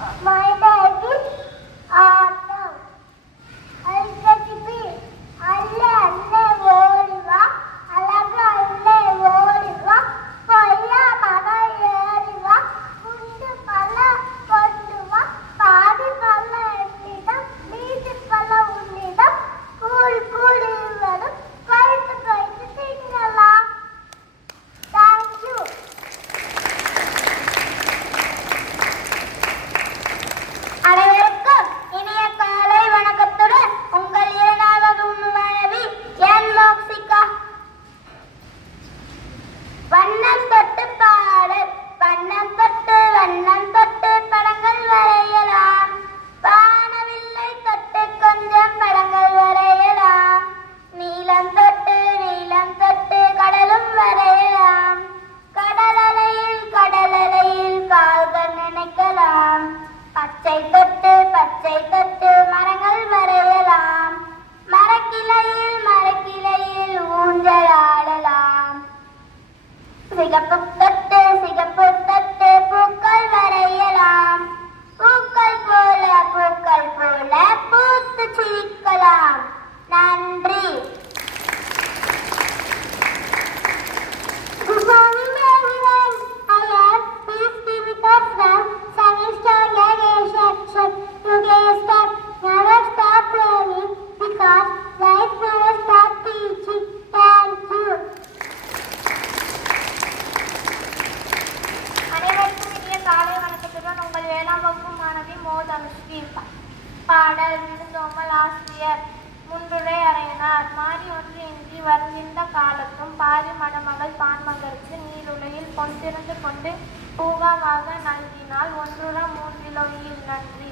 My name is Arnav. Al-Katibi. Allah Allah ஓடிவா அழகா அல்லே ஓடிவா பொய்யா மனம் ஏறிவா குண்டு பல கொண்டு வா பாதி பல என்னிடம் மீதி பல உன்னிடம் கூடி கூடி வரும் கைத்து கைத்து திங்கலாம். தேங்க்யூ. அனைவருக்கும் இனிய காலை வணக்கத்துடன் உங்கள் இரண்டாவது மாணவி என் மோக்சிகா. வண்ணம் தொட்டு பாடல். வண்ணம் தொட்டு வண்ணம் தொட்டு படங்கள் வரையலாம். வானவில்லை தொட்டு கொஞ்சம் படங்கள் வரையலாம். நீலம் தொட்டு நீலம் தொட்டு கடலும் வரையலாம். கடலலையில் கடலலையில் கால்கள் நினைக்கலாம். பச்சை தொட்டு மரங்கள் வரையலாம். மரக்கிளையில் மரக்கிளையில் ஊஞ்சல் ஆடலாம். சிகப்பு தொட்டு பூக்கள் வரையலாம். பூக்கள் போல பூத்து சிரிக்கலாம். நன்றி. Good morning everyone. I am Miss Deepika from Sunny Star Section. Today step never stop learning because life never stop teaching. Thank you. அனைவருக்கும் இனிய காலை வணக்கத்துடன் உங்கள் 7ஆம் வகுப்பு மாணவி மோதனுஸ்ரீ. பாடல் விருந்தோமல் ஆசிரியர் முன்றுரை அறையினார். மாறி ஒன்று இன்றி வருகின்ற காலத்தும் பாரி மணமகள் பான்மகருக்கு நீருலையில் பொன்திறந்து கொண்டு பூவாவாக நல்கினால் ஒன்றுற மூன்றிலொழியில். நன்றி.